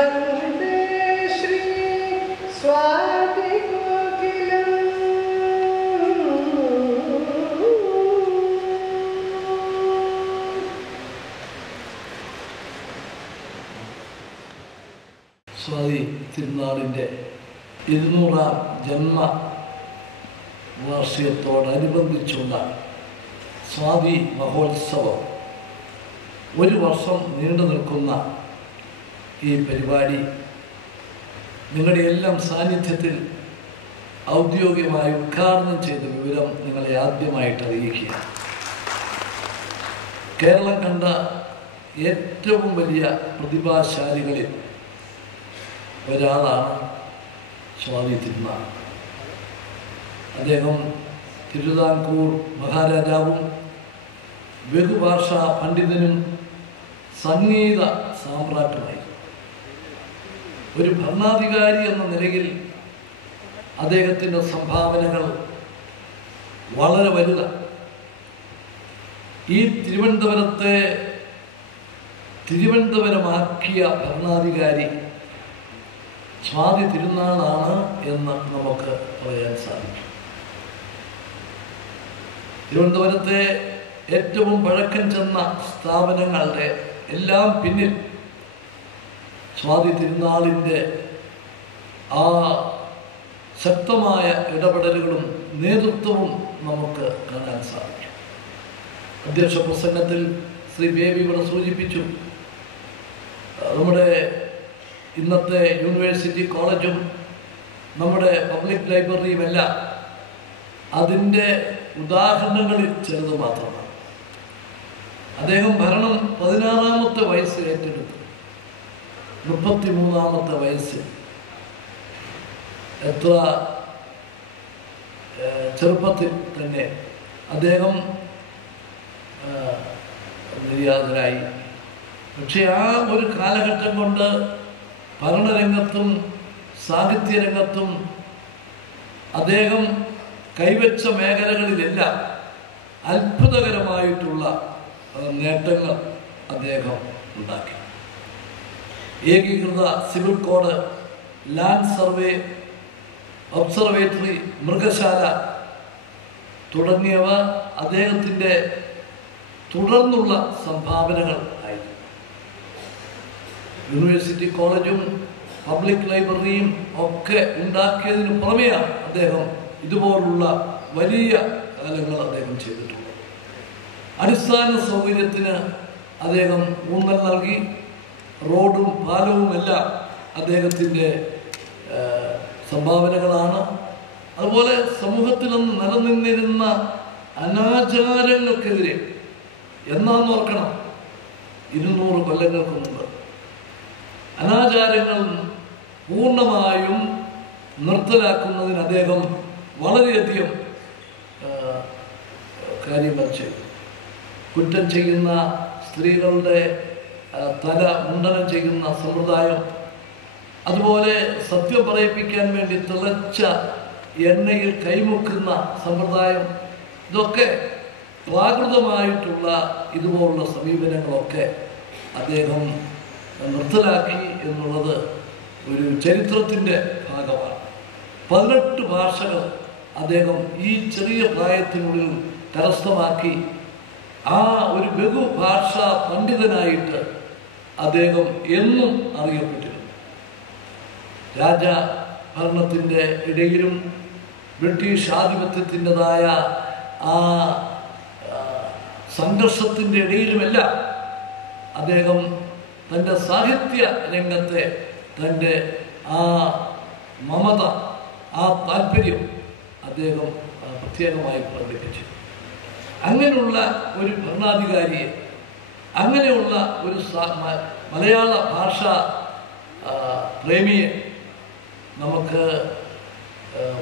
वन्दे श्री स्वातिकोकिलम् സ്വാതി തിരുനാളിൻ്റെ 200-ാം ജന്മവാർഷികത്തോടനുബന്ധിച്ചുള്ള സ്വാതി മഹോത്സവം ഒരു വർഷം നീണ്ടു നിൽക്കുന്ന ഈ പരിപാടി നിങ്ങളുടെ എല്ലാം സാന്നിധ്യത്തിൽ ഔദ്യോഗികമായി ഉദ്ഘാടനം ചെയ്ത വിവരം നിങ്ങളെ ആദ്യമായിട്ട് അറിയിക്കുക. കേരളം കണ്ട ഏറ്റവും വലിയ പ്രതിഭാശാലികളിൽ ഒരാളാണ് സ്വാതി തിരുനാൾ. അദ്ദേഹം തിരുവിതാംകൂർ മഹാരാജാവും ബഹുഭാഷാ പണ്ഡിതനും സംഗീത സാമ്രാട്ടുമായി. ഒരു ഭരണാധികാരി എന്ന നിലയിൽ അദ്ദേഹത്തിൻ്റെ സംഭാവനകൾ വളരെ വലുതാണ്. ഈ തിരുവനന്തപുരമാക്കിയ ഭരണാധികാരി സ്വാതി തിരുനാളാണ് എന്ന് നമുക്ക് പറയാൻ സാധിക്കും. തിരുവനന്തപുരത്തെ ഏറ്റവും പഴക്കം ചെന്ന സ്ഥാപനങ്ങളുടെ എല്ലാം പിന്നിൽ സ്വാതി തിരുനാളിൻ്റെ ആ ശക്തമായ ഇടപെടലുകളും നേതൃത്വവും നമുക്ക് കാണാൻ സാധിക്കും. അധ്യക്ഷ പ്രസംഗത്തിൽ ശ്രീ ബേബി ഇവിടെ സൂചിപ്പിച്ചു, നമ്മുടെ ഇന്നത്തെ യൂണിവേഴ്സിറ്റി കോളേജും നമ്മുടെ പബ്ലിക് ലൈബ്രറിയുമെല്ലാം അതിൻ്റെ ഉദാഹരണങ്ങളിൽ ചിലത് മാത്രമാണ്. അദ്ദേഹം ഭരണം 16-ാമത്തെ വയസ്സിൽ ഏറ്റെടുത്തു. 33-ാമത്തെ വയസ്സിൽ എത്ര ചെറുപ്പത്തിൽ തന്നെ അദ്ദേഹം നിര്യാതനായി. പക്ഷെ ആ ഒരു കാലഘട്ടം കൊണ്ട് ഭരണരംഗത്തും സാഹിത്യരംഗത്തും അദ്ദേഹം കൈവച്ച മേഖലകളിലെല്ലാം അത്ഭുതകരമായിട്ടുള്ള നേട്ടങ്ങൾ അദ്ദേഹം ഉണ്ടാക്കി. ഏകീകൃത civil code, land survey, observatory, മൃഗശാല തുടങ്ങിയവ അദ്ദേഹത്തിൻ്റെ തുടർന്നുള്ള സംഭാവനകൾ ആയി. യൂണിവേഴ്സിറ്റി കോളേജും പബ്ലിക് ലൈബ്രറിയും ഒക്കെ ഉണ്ടാക്കിയതിന് പുറമെയാണ് അദ്ദേഹം ഇതുപോലുള്ള വലിയ കാലങ്ങൾ അദ്ദേഹം ചെയ്തിട്ടുള്ളത്. അടിസ്ഥാന സൗകര്യത്തിന് അദ്ദേഹം ഊന്നൽ നൽകി. റോഡും പാലവും എല്ലാം അദ്ദേഹത്തിൻ്റെ സംഭാവനകളാണ്. അതുപോലെ സമൂഹത്തിൽ നിന്ന് നിലനിന്നിരുന്ന അനാചാരങ്ങൾക്കെതിരെ എന്നാന്ന് ഓർക്കണം, 200 കൊല്ലങ്ങൾക്ക് മുമ്പ് അനാചാരങ്ങൾ പൂർണ്ണമായും നിർത്തലാക്കുന്നതിന് അദ്ദേഹം വളരെയധികം കാര്യങ്ങൾ ചെയ്തു. കുറ്റം ചെയ്യുന്ന സ്ത്രീകളുടെ തല മുണ്ടനം ചെയ്യുന്ന സമ്പ്രദായം, അതുപോലെ സത്യം പറയിപ്പിക്കാൻ വേണ്ടി തിളച്ച എണ്ണയിൽ കൈമുക്കുന്ന സമ്പ്രദായം, ഇതൊക്കെ പ്രാകൃതമായിട്ടുള്ള ഇതുപോലുള്ള സമീപനങ്ങളൊക്കെ അദ്ദേഹം നിർത്തലാക്കി എന്നുള്ളത് ഒരു ചരിത്രത്തിൻ്റെ ഭാഗമാണ്. 18 ഭാഷകൾ അദ്ദേഹം ഈ ചെറിയ പ്രായത്തിനുള്ളിൽ കരസ്ഥമാക്കി. ആ ഒരു ബഹുഭാഷാ പണ്ഡിതനായിട്ട് അദ്ദേഹം എന്നും അറിയപ്പെട്ടിരുന്നു. രാജഭരണത്തിൻ്റെ ഇടയിലും ബ്രിട്ടീഷ് ആധിപത്യത്തിൻ്റെതായ ആ സംഘർഷത്തിൻ്റെ ഇടയിലുമെല്ലാം അദ്ദേഹം തൻ്റെ സാഹിത്യ രംഗത്തെ തൻ്റെ ആ മമത, ആ താല്പര്യം അദ്ദേഹം പ്രത്യേകമായി പ്രകടിപ്പിച്ചു. അങ്ങനെയുള്ള ഒരു ഭരണാധികാരിയെ, അങ്ങനെയുള്ള ഒരു മലയാള ഭാഷ പ്രേമിയെ നമുക്ക്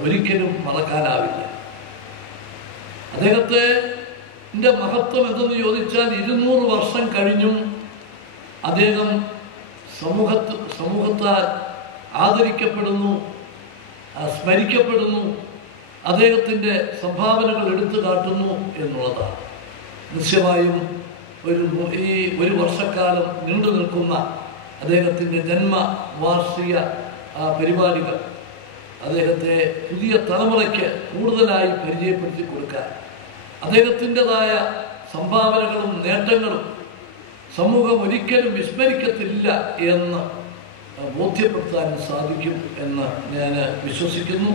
ഒരിക്കലും മറക്കാനാവില്ല. അദ്ദേഹത്തിൻ്റെ മഹത്വം എന്തെന്ന് ചോദിച്ചാൽ 200 വർഷം കഴിഞ്ഞും അദ്ദേഹം സമൂഹത്താൽ ആദരിക്കപ്പെടുന്നു, സ്മരിക്കപ്പെടുന്നു. അദ്ദേഹത്തിൻ്റെ സംഭാവനകൾ എടുത്തു കാട്ടുന്നു എന്നുള്ളതാണ്. നിശ്ചയമായും ഒരു വർഷക്കാലം നീണ്ടു നിൽക്കുന്ന അദ്ദേഹത്തിൻ്റെ ജന്മവാർഷിക പരിപാടികൾ അദ്ദേഹത്തെ പുതിയ തലമുറയ്ക്ക് കൂടുതലായി പരിചയപ്പെടുത്തി കൊടുക്കാൻ, അദ്ദേഹത്തിൻ്റെതായ സംഭാവനകളും നേട്ടങ്ങളും സമൂഹം ഒരിക്കലും വിസ്മരിക്കത്തില്ല എന്ന് ബോധ്യപ്പെടുത്താനും സാധിക്കും എന്ന് ഞാൻ വിശ്വസിക്കുന്നു.